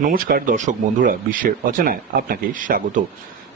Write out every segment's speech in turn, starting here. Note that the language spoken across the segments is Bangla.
নমস্কার দর্শক বন্ধুরা, বিশ্বের অচেনায় আপনাকে স্বাগত।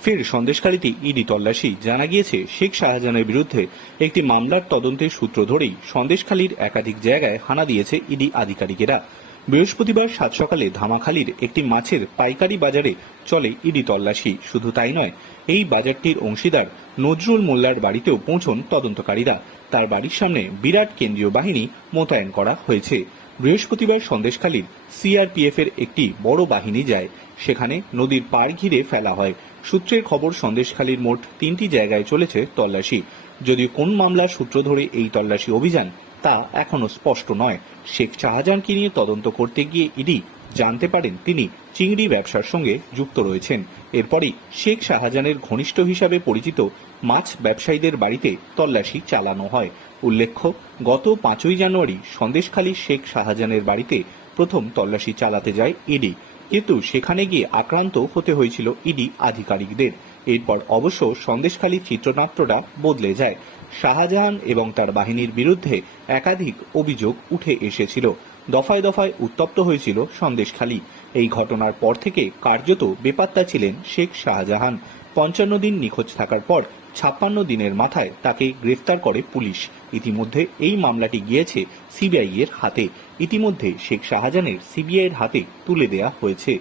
ফের সন্দেশকারীতে ইডি তল্লাশি। জানা গিয়েছে, শেখ শাহজাহানের বিরুদ্ধে একটি মামলার তদন্তের সূত্র ধরেই সন্দেশখালীর একাধিক জায়গায় হানা দিয়েছে ইডি আধিকারিকেরা। বৃহস্পতিবার সাত সকালে ধামাখালীর একটি মাছের পাইকারি বাজারে চলে ইডি তল্লাশি। শুধু তাই নয়, এই বাজারটির অংশীদার নজরুল মোল্লার বাড়িতেও পৌঁছন তদন্তকারীরা। তার বাড়ির সামনে বিরাট কেন্দ্রীয় বাহিনী মোতায়েন করা হয়েছে। বৃহস্পতিবার সন্দেশখালীর সিআরপিএফ এর একটি বড় বাহিনী যায়। সেখানে নদীর পাড় ঘিরে ফেলা হয়। সূত্রের খবর, সন্দেশখালীর মোট তিনটি জায়গায় চলেছে তল্লাশি। যদিও কোন মামলার সূত্র ধরে এই তল্লাশি অভিযান তা এখনও স্পষ্ট নয়। শেখ শাহজাহানকে নিয়ে তদন্ত করতে গিয়ে ইডি জানতে পারেন তিনি চিংড়ি ব্যবসার সঙ্গে যুক্ত রয়েছেন। এরপরই শেখ শাহজাহানের ঘনিষ্ঠ হিসাবে পরিচিত মাছ ব্যবসায়ীদের বাড়িতে তল্লাশি চালানো হয়। উল্লেখ্য, গত পাঁচই জানুয়ারি সন্দেশখালী শেখ শাহজাহানের বাড়িতে প্রথম তল্লাশি চালাতে যায় ইডি। কিন্তু সেখানে গিয়ে আক্রান্ত হতে হয়েছিল ইডি আধিকারিকদের। এরপর অবশ্য সন্দেশখালী চিত্রনাট্যটা বদলে যায়। শাহজাহান এবং তার বাহিনীর বিরুদ্ধে একাধিক অভিযোগ উঠে এসেছিল। দফায় দফায় উত্তপ্ত হয়েছিল সন্দেশখালী। এই ঘটনার পর থেকে কার্যত বেপাত্তা ছিলেন শেখ শাহজাহান। পঞ্চান্ন দিন নিখোঁজ থাকার পর ছাপ্পান্ন দিনের মাথায় তাকে গ্রেফতার করে পুলিশ। ইতিমধ্যে এই মামলাটি গিয়েছে সিবিআই এর হাতে। ইতিমধ্যে শেখ শাহজাহানের সিবিআই এর হাতে তুলে দেয়া হয়েছে।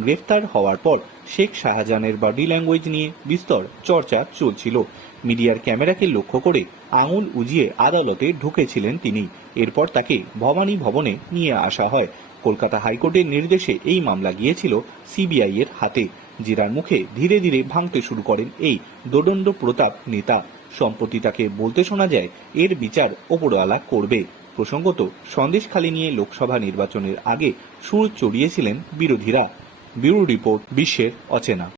গ্রেফতার হওয়ার পর শেখ শাহজাহানের বডি ল্যাঙ্গুয়েজ নিয়ে বিস্তর চর্চা চলছিল। মিডিয়ার ক্যামেরাকে লক্ষ্য করে আঙুল উজিয়ে আদালতে ঢুকেছিলেন তিনি। এরপর তাকে ভবানী ভবনে নিয়ে আসা হয়। কলকাতা হাইকোর্টের নির্দেশে এই মামলা গিয়েছিল সিবিআই এর হাতে। জিরার মুখে ধীরে ধীরে ভাঙতে শুরু করেন এই দোদণ্ড প্রতাপ নেতা। সম্প্রতি তাকে বলতে শোনা যায়, এর বিচার ওপরওয়ালা করবে। প্রসঙ্গত সন্দেশখালি নিয়ে লোকসভা নির্বাচনের আগে সুর চড়িয়েছিলেন বিরোধীরা। ব্যুরো রিপোর্ট, বিশ্বের অচেনা।